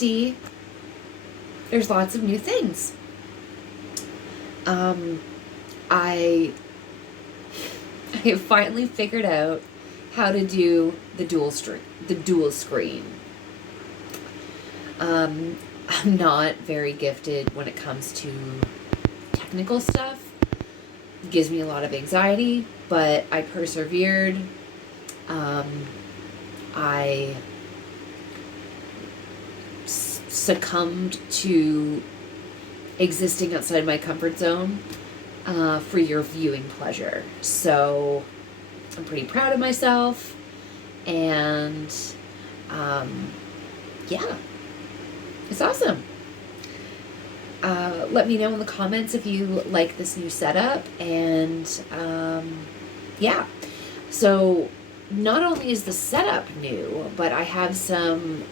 see there's lots of new things. I have finally figured out how to do the dual screen. I'm not very gifted when it comes to technical stuff. It gives me a lot of anxiety, but I persevered. I succumbed to existing outside my comfort zone for your viewing pleasure. So I'm pretty proud of myself, and yeah, it's awesome. Let me know in the comments if you like this new setup, and yeah. So not only is the setup new, but I have some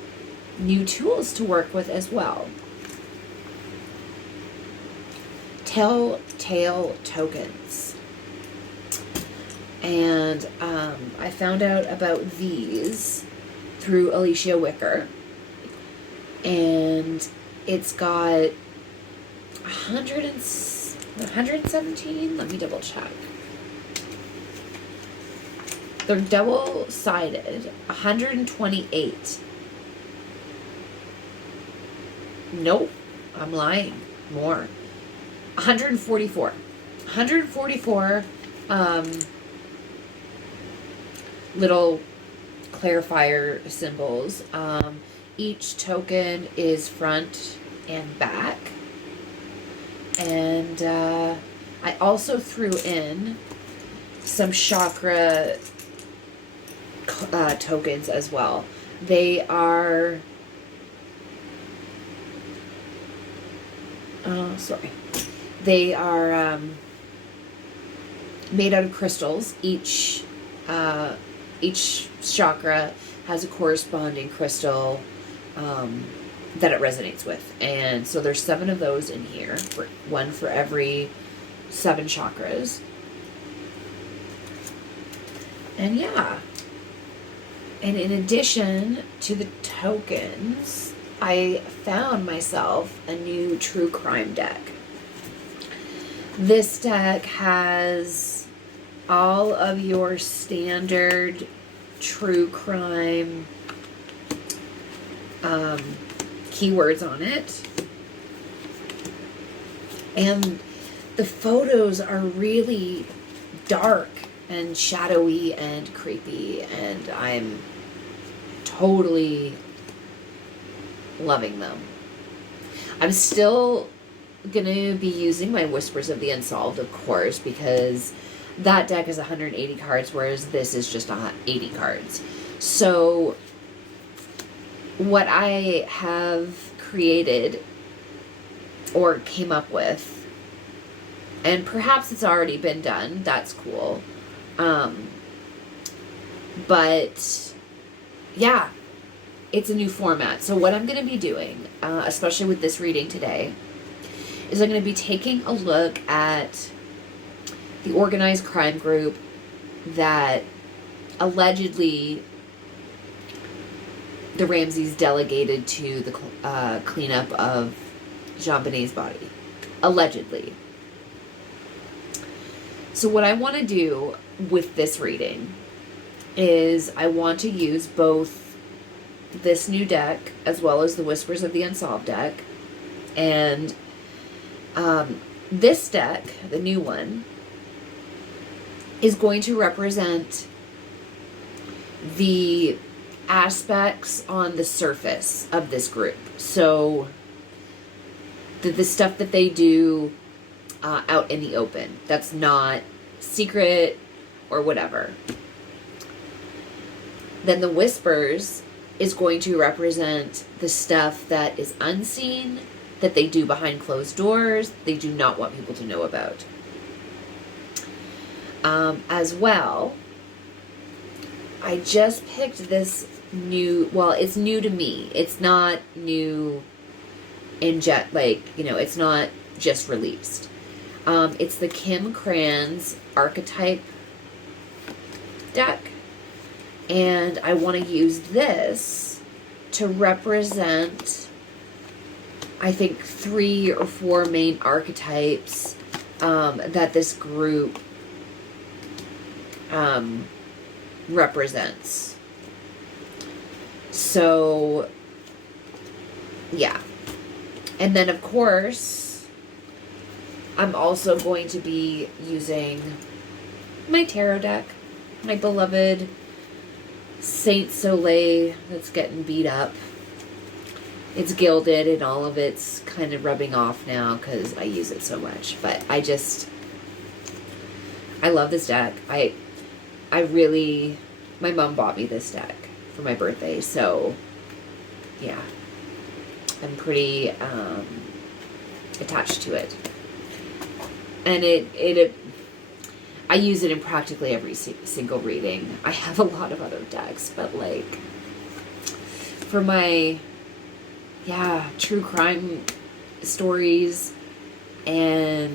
new tools to work with as well. Telltale tokens. And I found out about these through Alicia Wicker. And it's got 117. Let me double check. They're double-sided. 128. Nope, I'm lying. More. 144. 144 little clarifier symbols. Each token is front and back. And I also threw in some chakra tokens as well. They are... They are made out of crystals. Each chakra has a corresponding crystal that it resonates with. And so there's 7 of those in here, one for every 7 chakras. And yeah. And in addition to the tokens, I found myself a new true crime deck. This deck has all of your standard true crime keywords on it. And the photos are really dark and shadowy and creepy, and I'm totally loving them. I'm still gonna be using my Whispers of the Unsolved, of course, because that deck is 180 cards, whereas this is just 80 cards. So what I have created or came up with, and perhaps it's already been done, that's cool. But yeah, it's a new format. So what I'm going to be doing, especially with this reading today, is I'm going to be taking a look at the organized crime group that allegedly the Ramseys delegated to the cleanup of JonBenét's body. Allegedly. So what I want to do with this reading is I want to use both this new deck as well as the Whispers of the Unsolved deck. And this deck, the new one, is going to represent the aspects on the surface of this group. So the stuff that they do out in the open, that's not secret or whatever. Then the Whispers is going to represent the stuff that is unseen, that they do behind closed doors, they do not want people to know about. As well, I just picked this new, well, it's new to me. It's not new in it's not just released. It's the Kim Cran's Archetype deck. And I want to use this to represent I think, 3 or 4 main archetypes that this group represents. So, yeah. And then, of course, I'm also going to be using my tarot deck, my beloved Saint Soleil that's getting beat up. It's gilded and all of it's kind of rubbing off now because I use it so much. But I love this deck. I really, my mom bought me this deck for my birthday. So, yeah, I'm pretty attached to it. And I use it in practically every single reading. I have a lot of other decks, but like for my, true crime stories and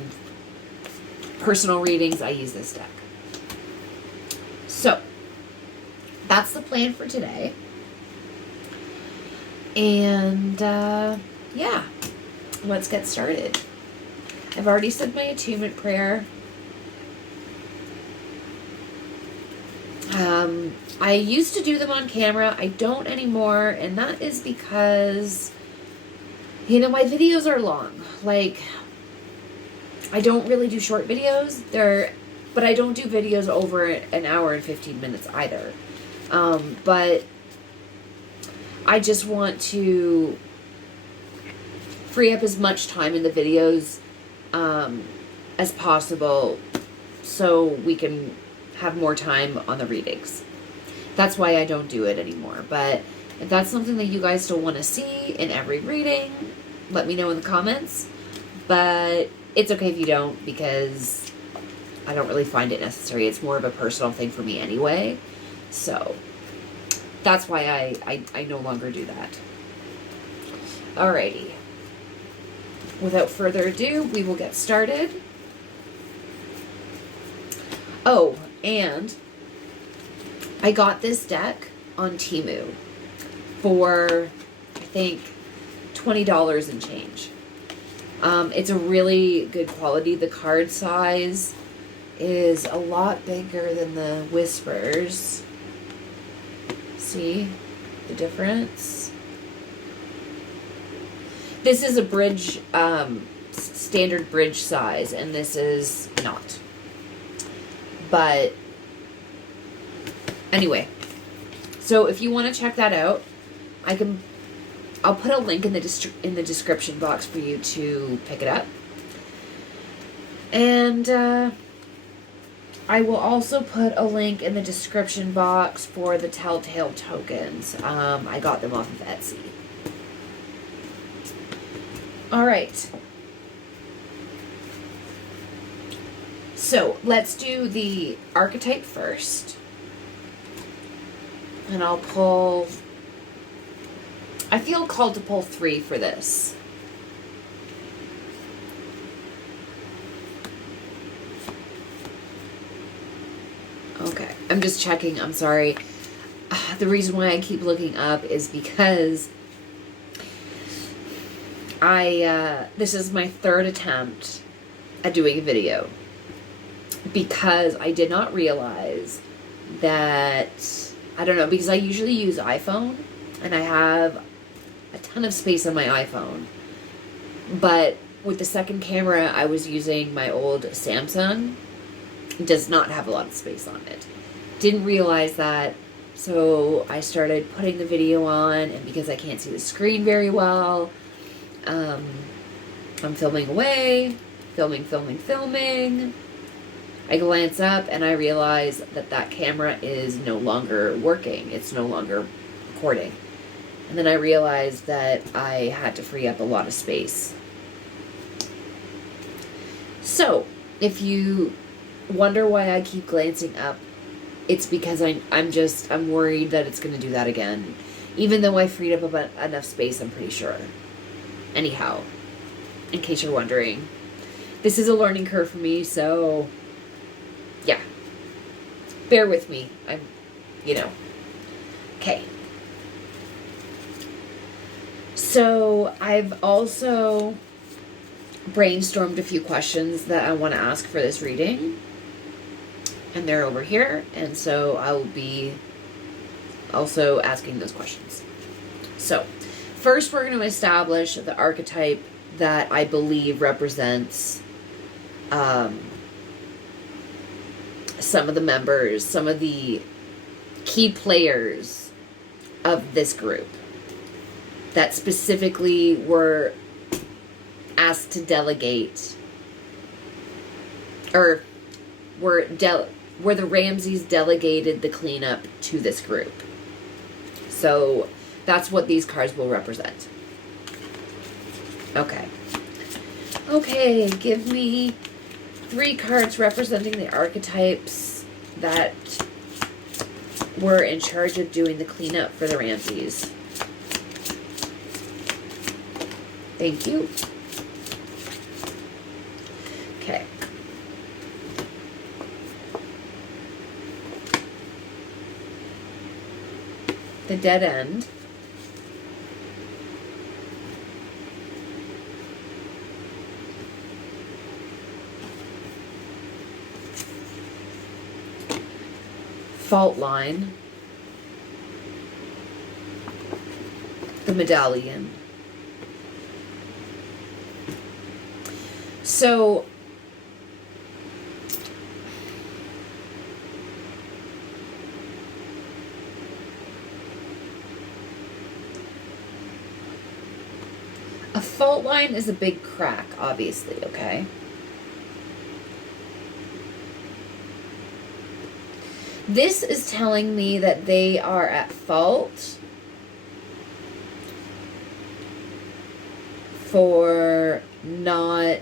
personal readings, I use this deck. So that's the plan for today. And let's get started. I've already said my attunement prayer. I used to do them on camera. I don't anymore, and that is because, my videos are long. Like, I don't really do short videos. But I don't do videos over an hour and 15 minutes either. But I just want to free up as much time in the videos as possible so we can have more time on the readings. That's why I don't do it anymore. But if that's something that you guys still want to see in every reading, let me know in the comments. But it's okay if you don't, because I don't really find it necessary. It's more of a personal thing for me anyway. So that's why I no longer do that. Alrighty. Without further ado, we will get started. Oh, and I got this deck on Temu for, I think, $20 and change. It's a really good quality. The card size is a lot bigger than the Whispers. See the difference? This is a bridge, standard bridge size, and this is not. But anyway, so if you want to check that out, I'll put a link in the description box for you to pick it up. And I will also put a link in the description box for the Telltale tokens. I got them off of Etsy. All right. So let's do the archetype first. And I'll pull, I feel called to pull 3 for this. Okay, I'm just checking, I'm sorry. The reason why I keep looking up is because this is my 3rd attempt at doing a video. Because I did not realize that, I don't know, because I usually use iPhone, and I have a ton of space on my iPhone. But with the second camera, I was using my old Samsung. It does not have a lot of space on it. Didn't realize that, so I started putting the video on, and because I can't see the screen very well, I'm filming away, filming. I glance up and I realize that camera is no longer working. It's no longer recording. And then I realized that I had to free up a lot of space. So, if you wonder why I keep glancing up, it's because I'm worried that it's going to do that again. Even though I freed up about enough space, I'm pretty sure. Anyhow, in case you're wondering, this is a learning curve for me, so yeah, bear with me. Okay. So I've also brainstormed a few questions that I want to ask for this reading. And they're over here. And so I will be also asking those questions. So first we're going to establish the archetype that I believe represents some of the members, some of the key players of this group that specifically were asked to delegate, or were the Ramseys delegated the cleanup to this group. So that's what these cards will represent. Okay. Okay, give me 3 cards representing the archetypes that were in charge of doing the cleanup for the Ramseys. Thank you. Okay. The dead end. Fault line. The medallion. So a fault line is a big crack, obviously, okay? This is telling me that they are at fault for not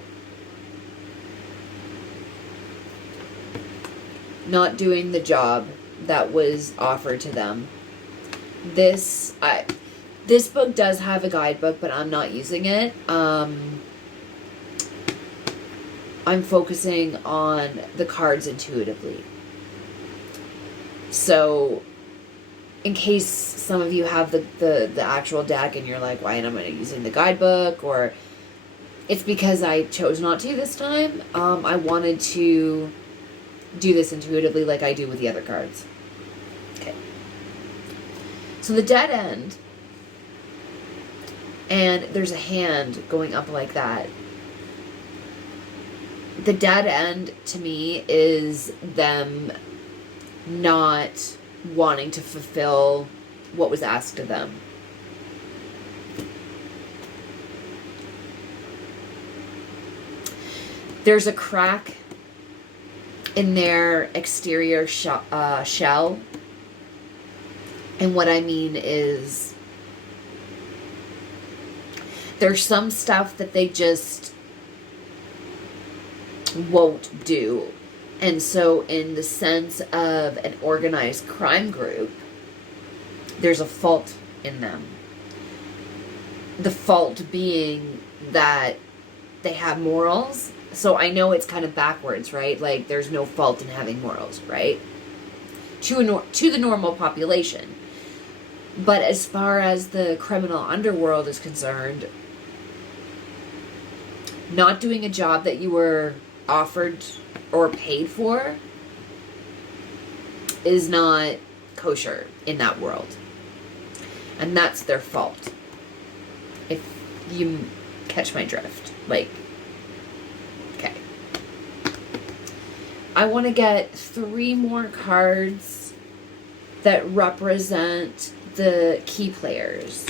doing the job that was offered to them. This book does have a guidebook, but I'm not using it. I'm focusing on the cards intuitively. So, in case some of you have the actual deck and you're like, why am I using the guidebook? Or it's because I chose not to this time. I wanted to do this intuitively like I do with the other cards. Okay. So the dead end, and there's a hand going up like that. The dead end to me is them not wanting to fulfill what was asked of them. There's a crack in their exterior shell. And what I mean is there's some stuff that they just won't do. And so in the sense of an organized crime group, there's a fault in them. The fault being that they have morals. So I know it's kind of backwards, right? Like there's no fault in having morals, right? To the normal population. But as far as the criminal underworld is concerned, not doing a job that you were offered or paid for is not kosher in that world. And that's their fault. If you catch my drift. Like, okay. I want to get 3 more cards that represent the key players.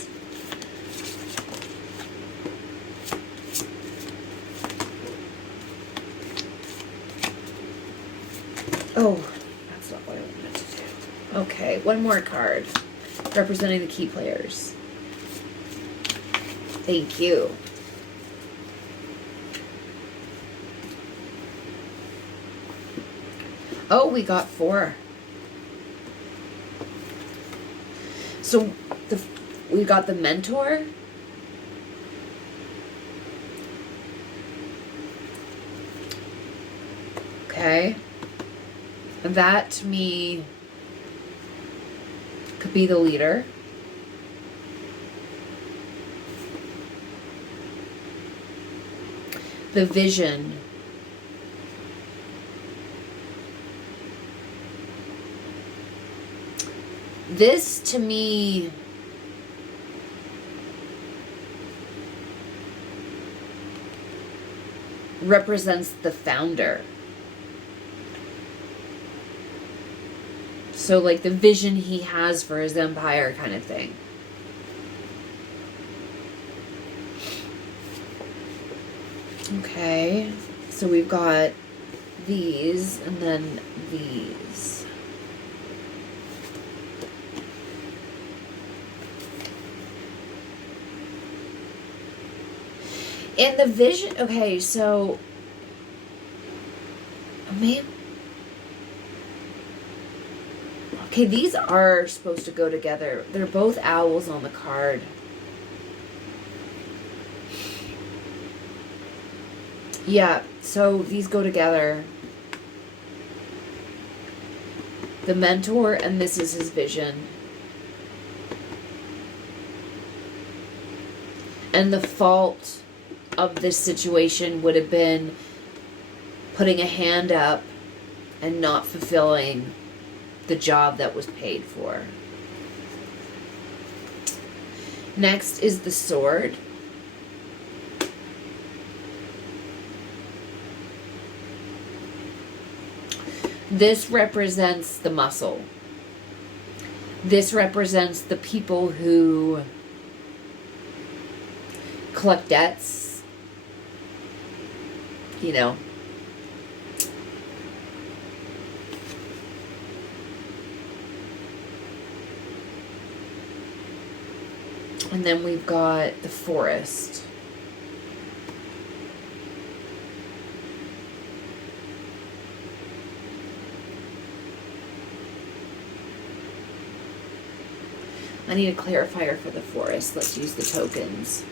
Oh, that's not what I wanted to do. Okay, 1 more card representing the key players. Thank you. Oh, we got 4. So we got the mentor. Okay. That, to me, could be the leader. the vision. This, to me, represents the founder. So, like, the vision he has for his empire kind of thing. Okay, so we've got these and then these. In the vision, okay, so maybe, okay, these are supposed to go together. They're both owls on the card. Yeah, so these go together. The mentor, and this is his vision. And the fault of this situation would have been putting a hand up and not fulfilling the job that was paid for. Next is the sword. This represents the muscle. This represents the people who collect debts, you know. And then we've got the forest. I need a clarifier for the forest. Let's use the tokens.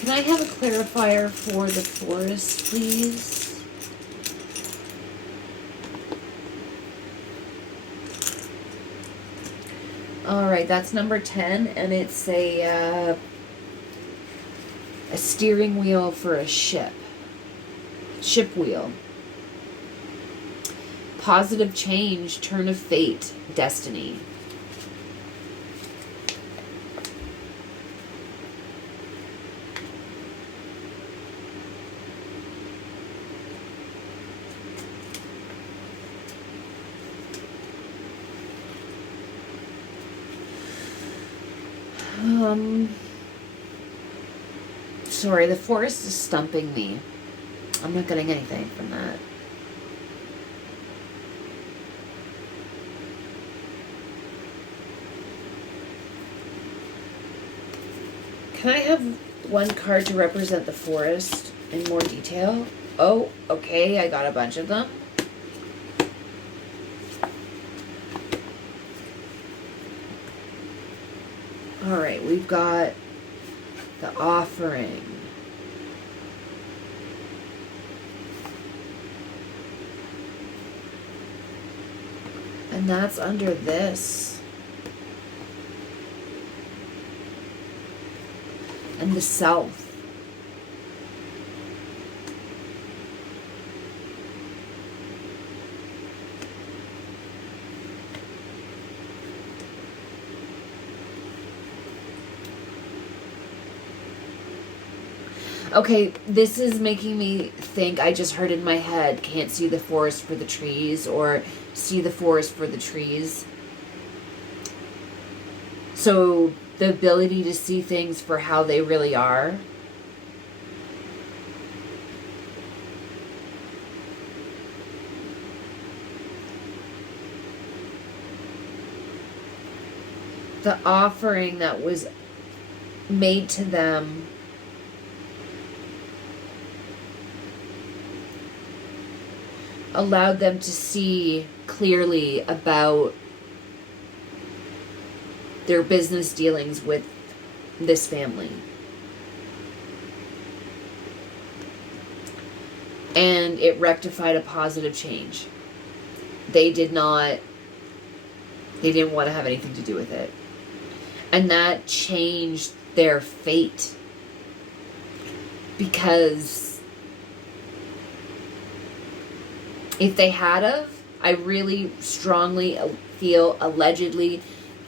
Can I have a clarifier for the forest, please? Alright, that's number 10, and it's a steering wheel for a ship. Ship wheel. Positive change, turn of fate, destiny. Sorry, the forest is stumping me. I'm not getting anything from that. Can I have one card to represent the forest in more detail? Oh, okay, I got a bunch of them. Alright, we've got the offering. And that's under this. And the self. Okay, this is making me think, I just heard in my head, can't see the forest for the trees, or see the forest for the trees. So the ability to see things for how they really are. The offering that was made to them allowed them to see clearly about their business dealings with this family. And it rectified a positive change. They didn't want to have anything to do with it. And that changed their fate. Because if they had of, I really strongly feel allegedly,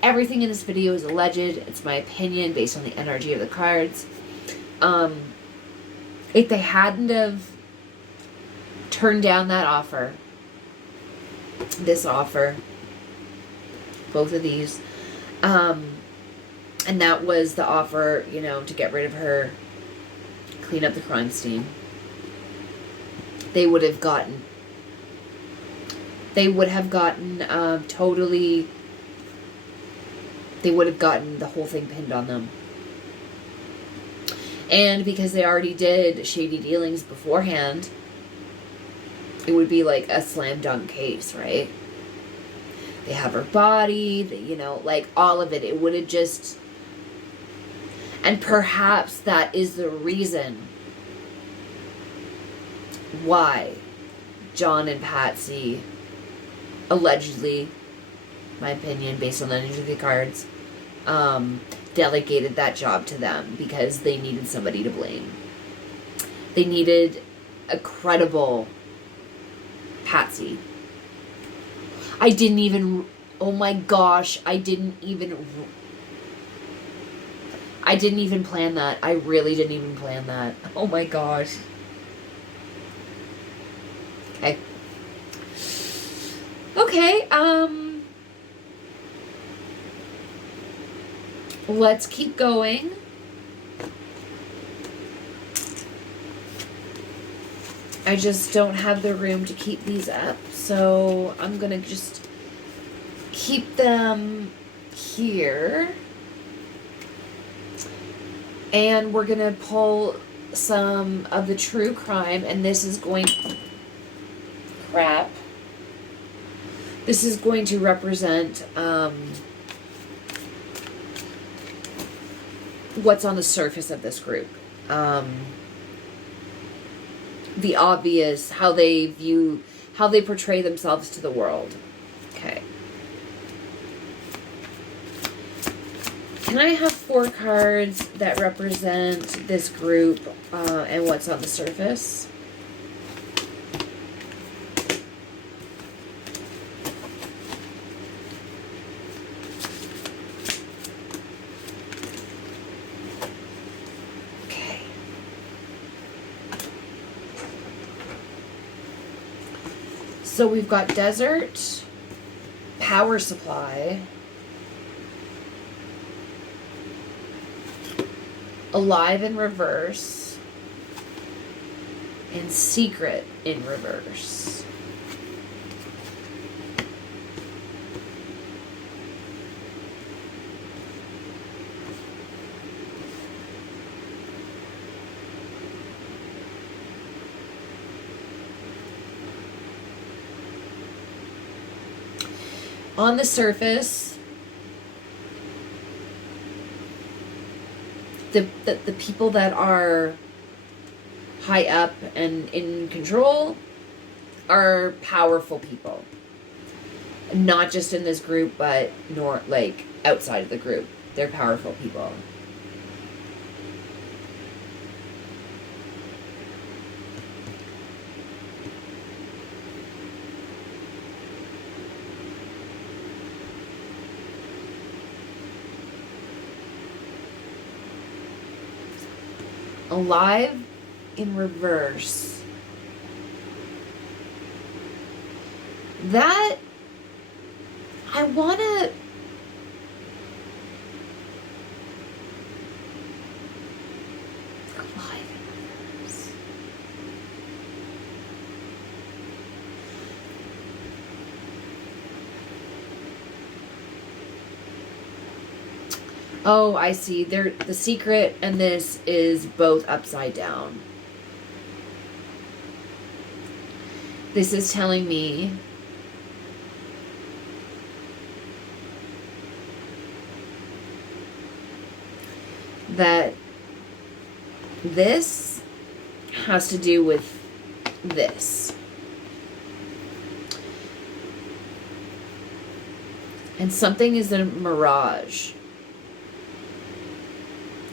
everything in this video is alleged. It's my opinion based on the energy of the cards. If they hadn't have turned down that offer, this offer, both of these, and that was the offer, you know, to get rid of her, clean up the crime scene, they would have gotten totally, they would have gotten the whole thing pinned on them. And because they already did shady dealings beforehand, it would be like a slam dunk case, right? They have her body, you know, like all of it. It would have just... And perhaps that is the reason why John and Patsy allegedly, my opinion, based on the energy of the cards, delegated that job to them, because they needed somebody to blame. They needed a credible Patsy. I didn't even... Oh my gosh, I didn't even plan that. I really didn't even plan that. Oh my gosh. Okay. Okay, let's keep going. I just don't have the room to keep these up, so I'm gonna just keep them here. And we're gonna pull some of the true crime, and this is going... Crap. This is going to represent what's on the surface of this group. The obvious, how they portray themselves to the world. Okay. Can I have 4 cards that represent this group and what's on the surface? So we've got desert, power supply, alive in reverse, and secret in reverse. On the surface, the people that are high up and in control are powerful people. Not just in this group, but like outside of the group. They're powerful people. Alive in reverse. That, I want to... Alive in reverse. Oh, I see. The secret and this is both upside down. This is telling me that this has to do with this. And something is a mirage.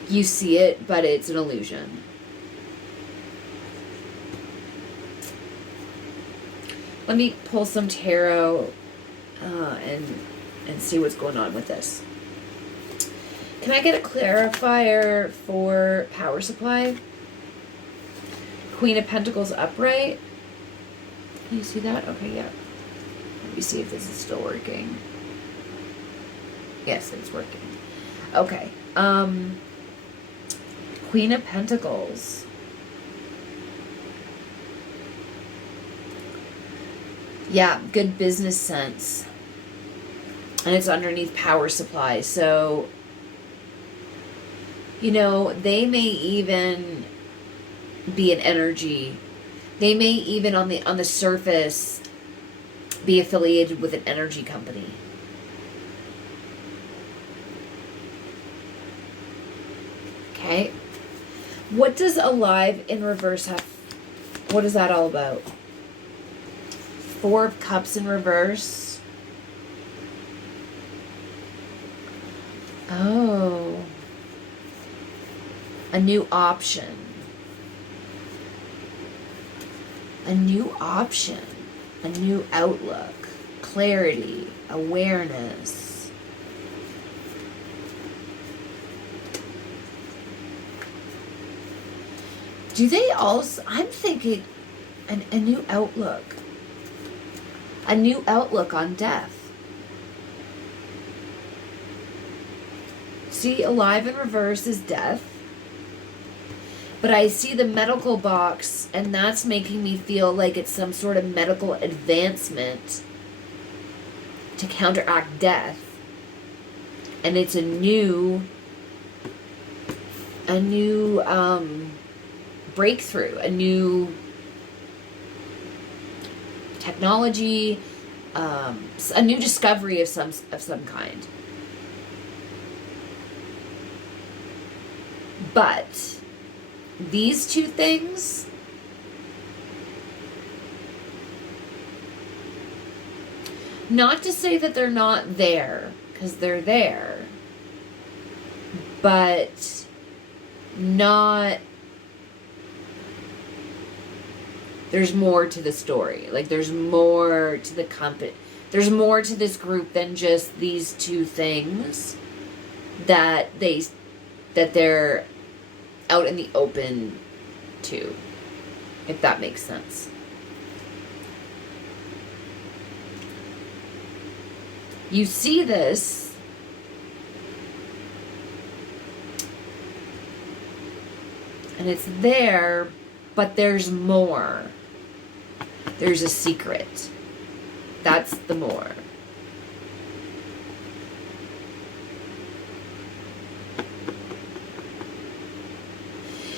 You see it, but it's an illusion. Let me pull some tarot and see what's going on with this. Can I get a clarifier for power supply? Queen of Pentacles upright. Can you see that? Okay, yeah. Let me see if this is still working. Yes, it's working. Okay. Queen of Pentacles. Yeah, good business sense. And it's underneath power supply. So, you know, they may even be an energy. They may even on the surface be affiliated with an energy company. Okay. What does alive in reverse have? What is that all about? Four of Cups in reverse. Oh. A new option. A new option. A new outlook. Clarity. Awareness. Do they also... I'm thinking a new outlook. A new outlook on death. See, alive in reverse is death. But I see the medical box, and that's making me feel like it's some sort of medical advancement to counteract death. And it's a new breakthrough, a new technology, a new discovery of some kind. But these two things, not to say that they're not there, because they're there, but not... There's more to the story. Like, there's more to the company. There's more to this group than just these two things that they're out in the open to, if that makes sense. You see this, and it's there, but there's more. There's a secret. That's the more.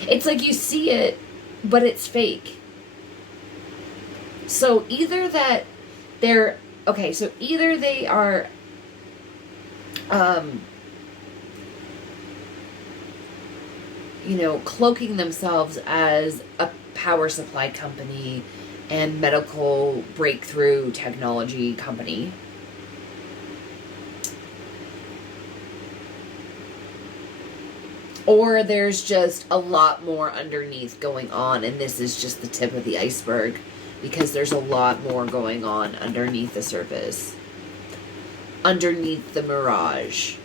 It's like you see it, but it's fake. So either that they're... Okay, so either they are... you know, cloaking themselves as a power supply company and medical breakthrough technology company. Or there's just a lot more underneath going on, and this is just the tip of the iceberg, because there's a lot more going on underneath the surface, underneath the mirage.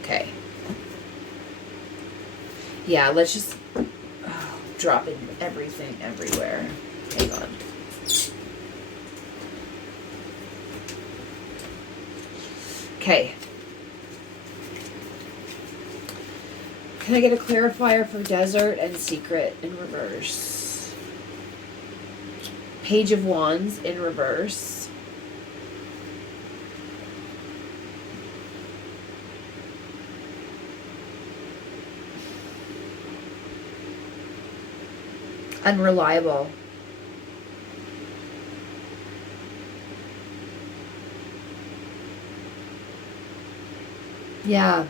Okay. Yeah, let's just drop in everything everywhere. Hang on. Okay. Can I get a clarifier for desert and secret in reverse? Page of Wands in reverse. Unreliable. Yeah.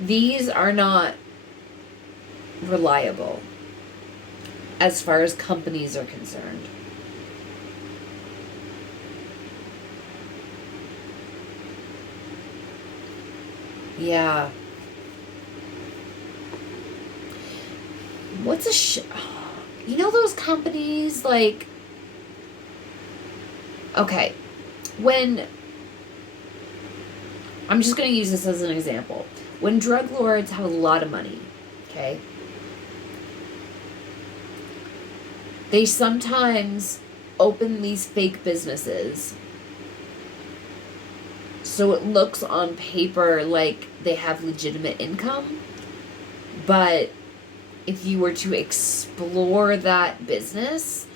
These are not reliable as far as companies are concerned. Yeah. What's a you know those companies like, okay, when, I'm just going to use this as an example. When drug lords have a lot of money, okay, they sometimes open these fake businesses so it looks on paper like they have legitimate income, but if you were to explore that business,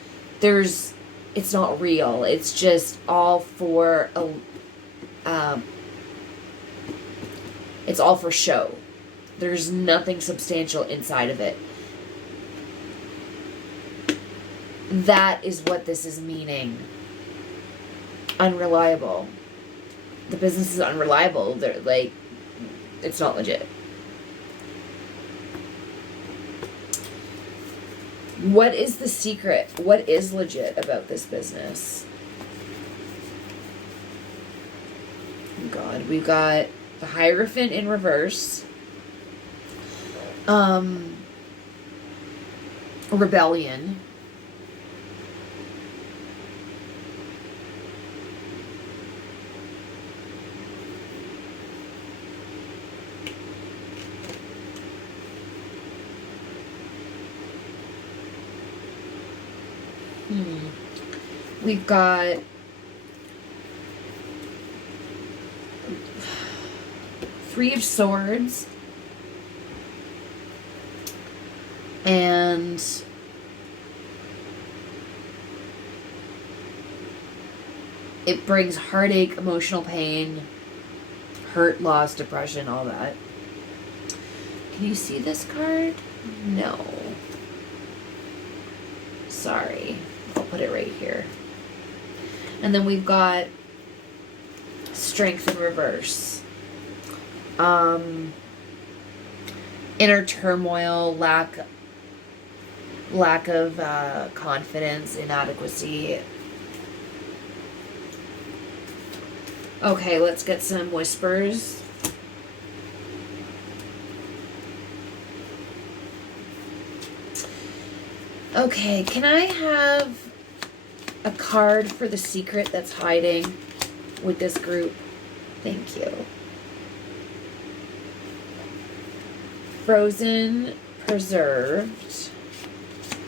it's not real. It's just all for it's all for show. There's nothing substantial inside of it. That is what this is meaning. Unreliable. The business is unreliable. They're like, it's not legit. What is the secret? What is legit about this business? Oh God, we've got the Hierophant in reverse. Rebellion. We've got Three of Swords and it brings heartache, emotional pain, hurt, loss, depression, all that. Can you see this card? No. Sorry. I'll put it right here. And then we've got Strength in reverse. Inner turmoil, lack of confidence, inadequacy. Okay, let's get some whispers. Okay, can I have a card for the secret that's hiding with this group? Thank you. Frozen, preserved.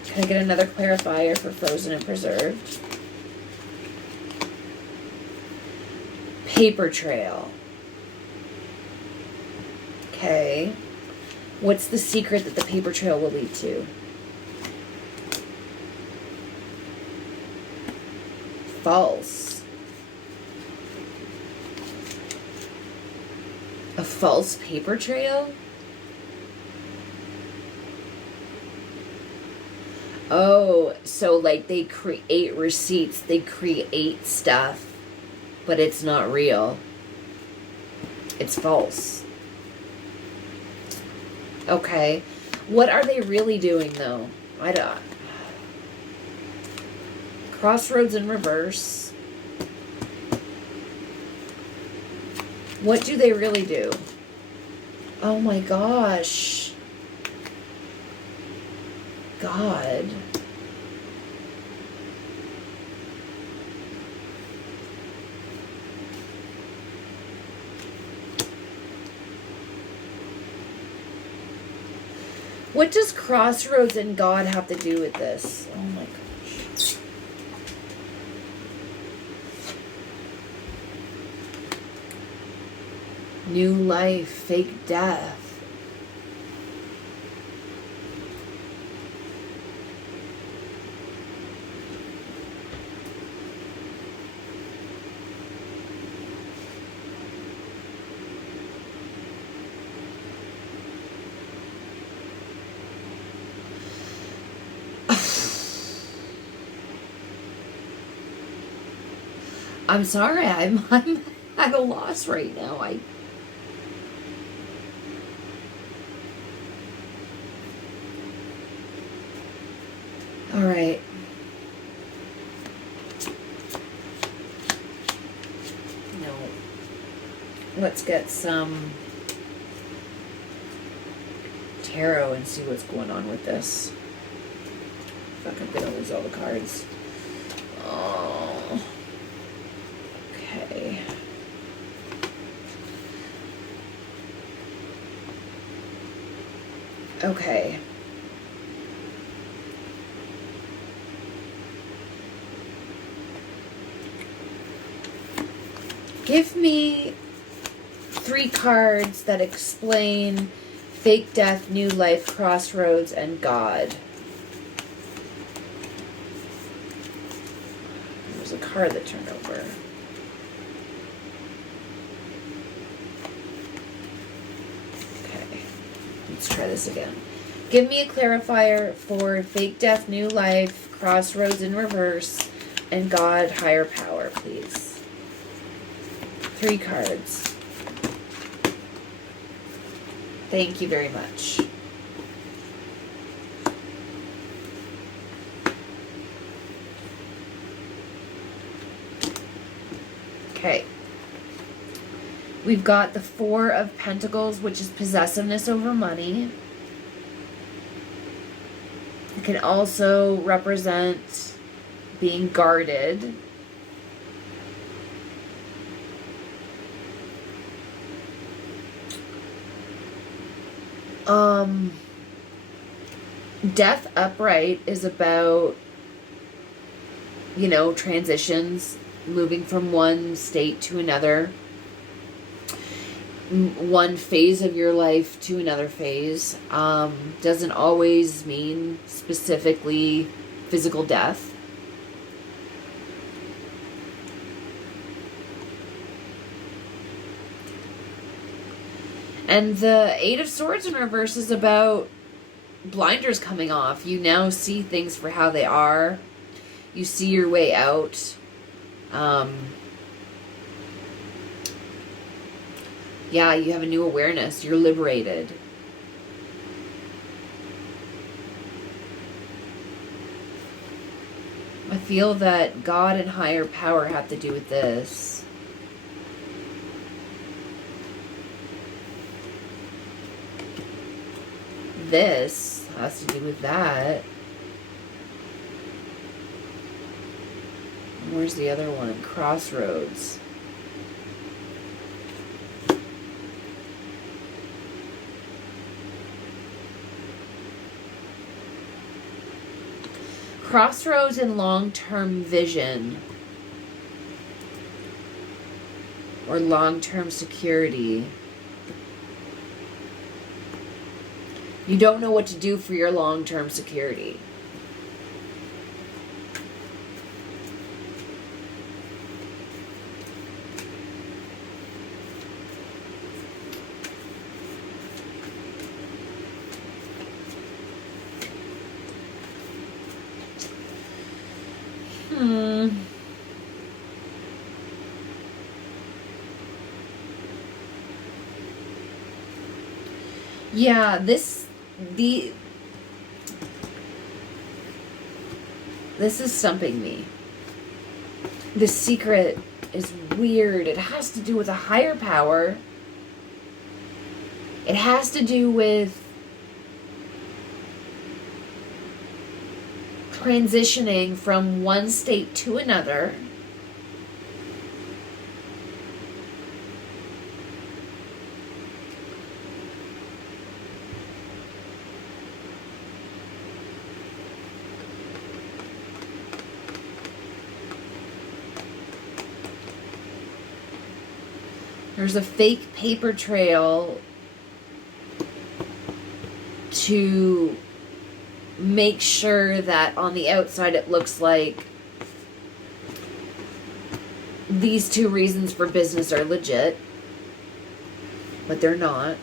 Can I get another clarifier for frozen and preserved? Paper trail. Okay. What's the secret that the paper trail will lead to? False. A false paper trail? Oh, so like they create receipts, they create stuff, but it's not real. It's false. Okay. What are they really doing though? I don't. Crossroads in reverse. What do they really do? Oh my gosh. God. What does Crossroads and God have to do with this? Oh my gosh. New life, fake death. I'm sorry, I'm at a loss right now. All right. No. Let's get some tarot and see what's going on with this. Fuck, I'm gonna lose all the cards. Oh. Okay. Okay. Give me 3 cards that explain fake death, new life, crossroads, and God. There was a card that turned over. Okay. Let's try this again. Give me a clarifier for fake death, new life, crossroads in reverse, and God, higher power, please. 3 cards. Thank you very much. Okay. We've got the 4 of Pentacles, which is possessiveness over money. It can also represent being guarded. Death upright is about, you know, transitions, moving from one state to another, one phase of your life to another phase. Doesn't always mean specifically physical death. And the 8 of Swords in reverse is about blinders coming off. You now see things for how they are. You see your way out. Yeah, you have a new awareness. You're liberated. I feel that God and higher power have to do with this. This has to do with that. Where's the other one? Crossroads. Crossroads and long-term vision. Or long-term security. You don't know what to do for your long-term security. Yeah, this is stumping me. The secret is weird. It has to do with a higher power. It has to do with transitioning from one state to another. There's a fake paper trail to make sure that on the outside it looks like these 2 reasons for business are legit, but they're not.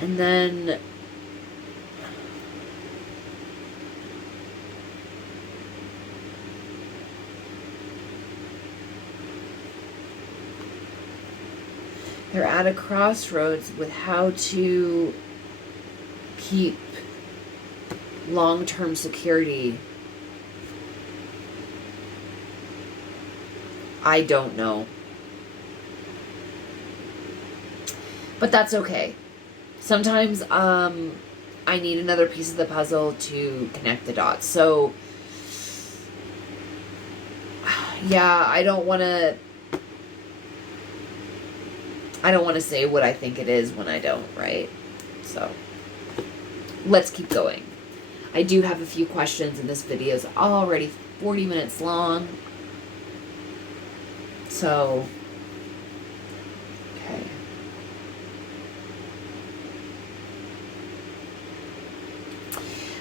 And then they're at a crossroads with how to keep long-term security. I don't know. But that's okay. Sometimes I need another piece of the puzzle to connect the dots. So yeah, I don't want to say what I think it is when I don't, right? So let's keep going. I do have a few questions, and this video is already 40 minutes long. So, okay.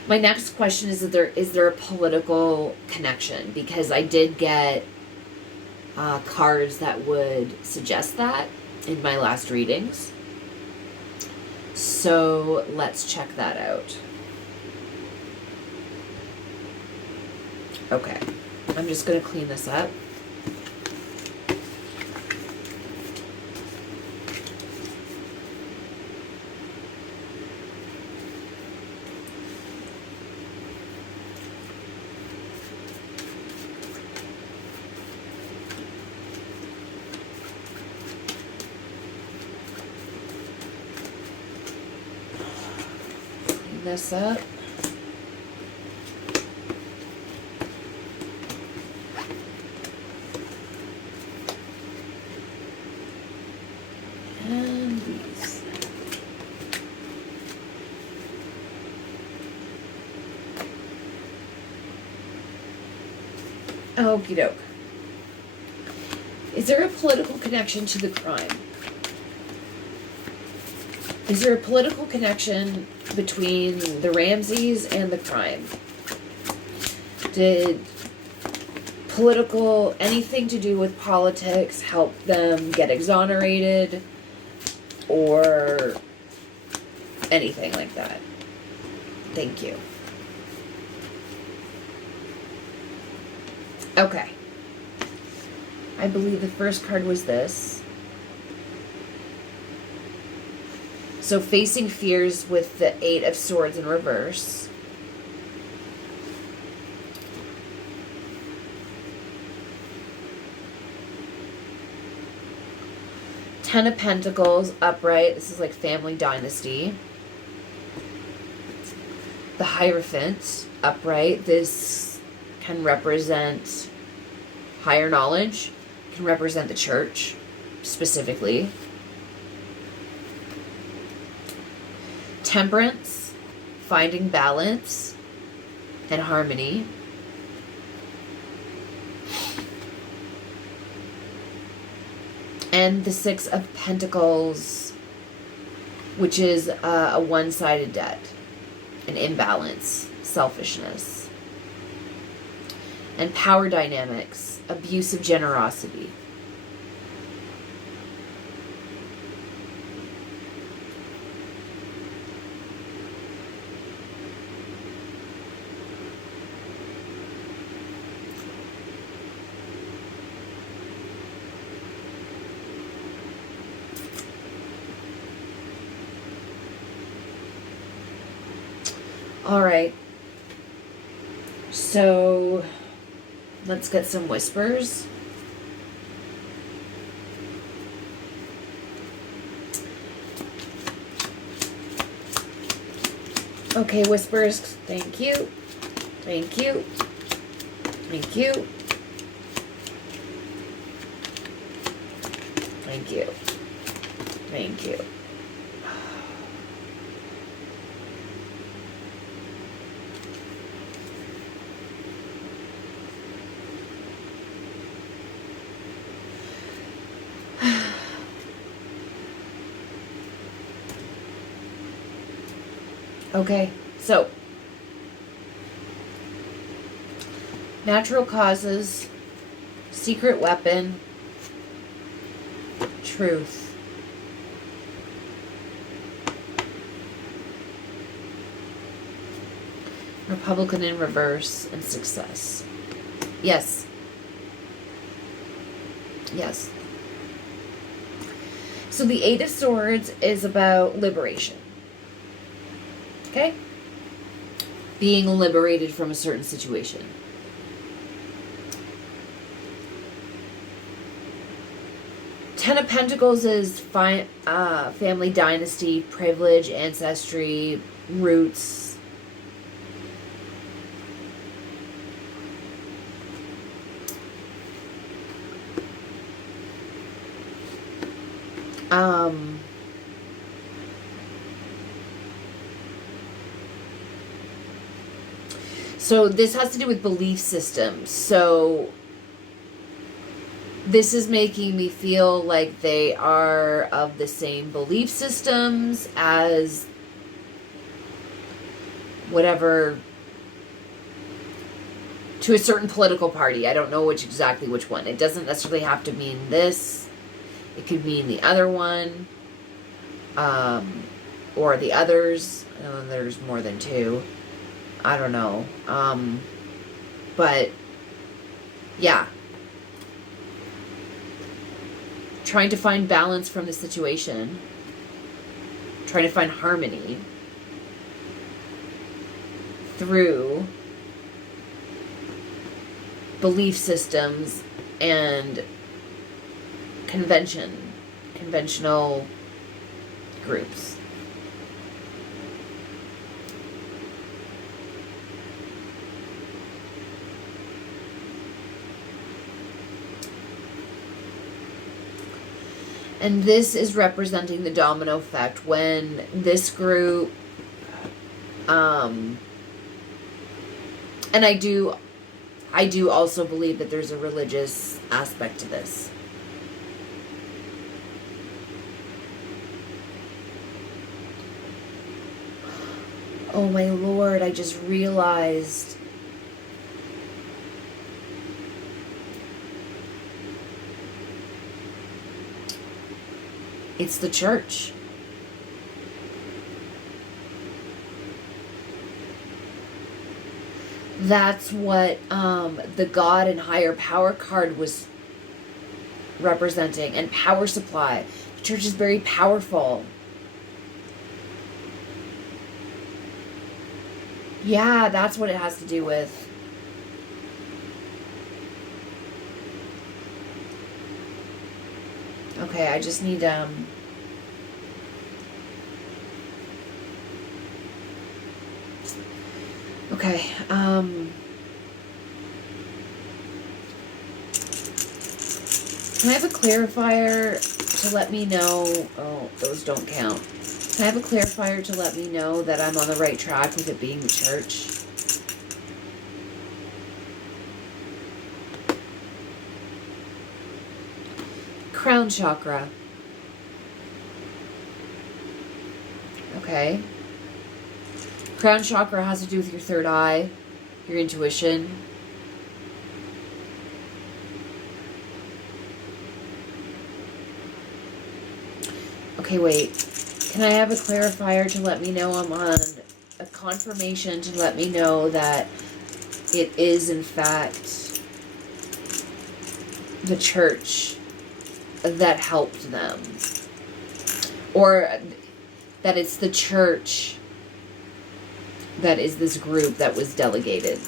My next question is there a political connection? Because I did get cards that would suggest that in my last readings. So let's check that out. Okay, I'm just going to clean this up. Clean this up. Okie doke. Is there a political connection to the crime? Is there a political connection between the Ramseys and the crime? Did anything to do with politics help them get exonerated? Or anything like that? Thank you. Okay. I believe the first card was this. So facing fears with the 8 of Swords in reverse. Ten of Pentacles upright. This is like family dynasty. The Hierophant upright. This can represent higher knowledge, can represent the church specifically. Temperance, finding balance and harmony. And the 6 of Pentacles, which is a one-sided debt, an imbalance, selfishness. And power dynamics, abusive generosity. All right. So let's get some whispers. Okay, whispers. Thank you. Thank you. Thank you. Thank you. Thank you. Okay, so natural causes, secret weapon, truth. Republican in reverse and success. Yes. Yes. So the 8 of Swords is about liberation. Okay? Being liberated from a certain situation. Ten of Pentacles is family dynasty, privilege, ancestry, roots. So this has to do with belief systems. So this is making me feel like they are of the same belief systems as whatever, to a certain political party. I don't know exactly which one. It doesn't necessarily have to mean this. It could mean the other one, or the others. I know there's more than two. I don't know. But yeah. Trying to find balance from the situation. Trying to find harmony through belief systems and conventional groups. And this is representing the domino effect when this group, and I do also believe that there's a religious aspect to this. Oh my Lord, I just realized. It's the church. That's what the God and higher power card was representing. And power supply. The church is very powerful. Yeah, that's what it has to do with. Okay, I just need okay, can I have a clarifier to let me know? Oh, those don't count. Can I have a clarifier to let me know that I'm on the right track with it being the church? Crown chakra. Okay. Crown chakra has to do with your third eye, your intuition. Okay, wait. Can I have a clarifier to let me know I'm on a confirmation to let me know that it is in fact the church that helped them, or that it's the church that is this group that was delegated.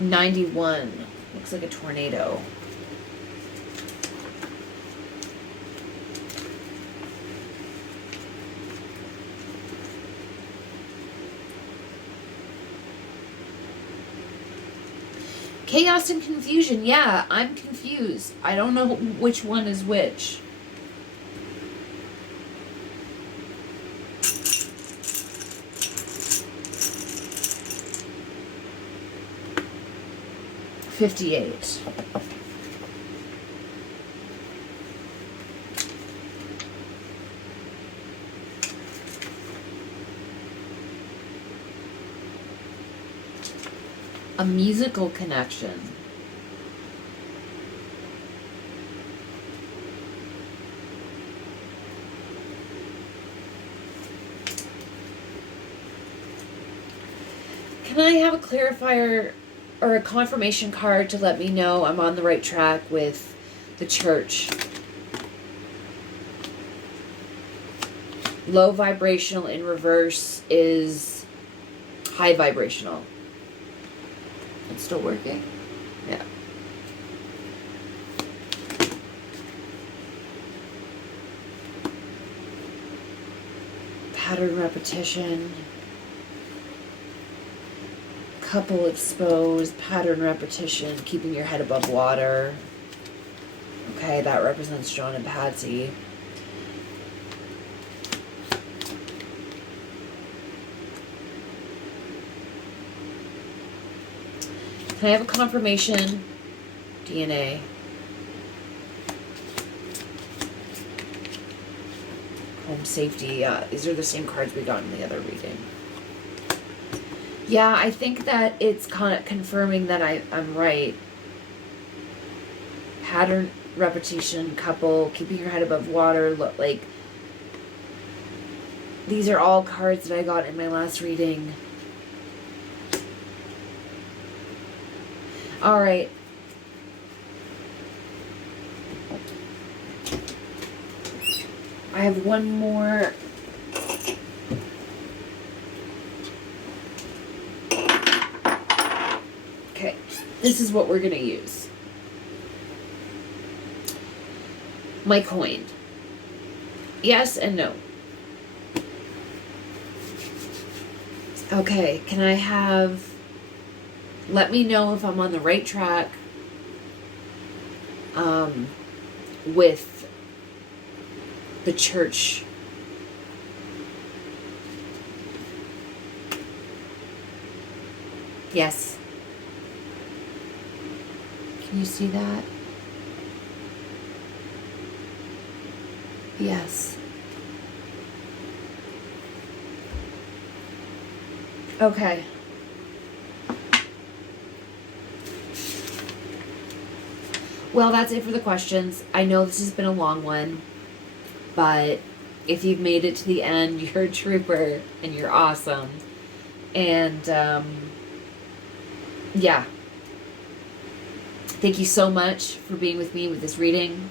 $91 looks like a tornado. Chaos and confusion. Yeah, I'm confused. I don't know which one is which. $58. A musical connection. Can I have a clarifier or a confirmation card to let me know I'm on the right track with the church? Low vibrational in reverse is high vibrational. It's still working? Yeah. Pattern repetition. Couple exposed. Pattern repetition. Keeping your head above water. Okay, that represents John and Patsy. Can I have a confirmation? DNA. Home safety. These are the same cards we got in the other reading. Yeah, I think that it's kind of confirming that I'm right. Pattern repetition, couple, keeping your head above water. Look, like, these are all cards that I got in my last reading. All right. I have one more. Okay, this is what we're going to use. My coin. Yes and no. Okay, can I have... Let me know if I'm on the right track with the church. Yes. Can you see that? Yes. Okay. Well, that's it for the questions. I know this has been a long one, but if you've made it to the end, you're a trooper and you're awesome. And, yeah. Thank you so much for being with me with this reading.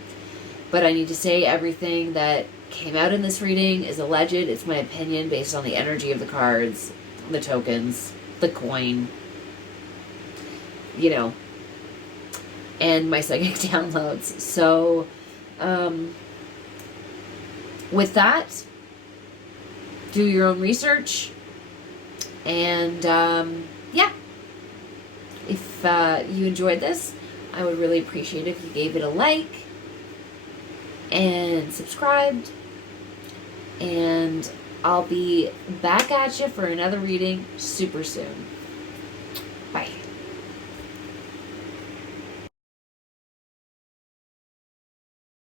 But I need to say everything that came out in this reading is alleged. It's my opinion based on the energy of the cards, the tokens, the coin, you know, and my psychic downloads. So, with that, do your own research. And, yeah. If you enjoyed this, I would really appreciate it if you gave it a like and subscribed. And I'll be back at you for another reading super soon.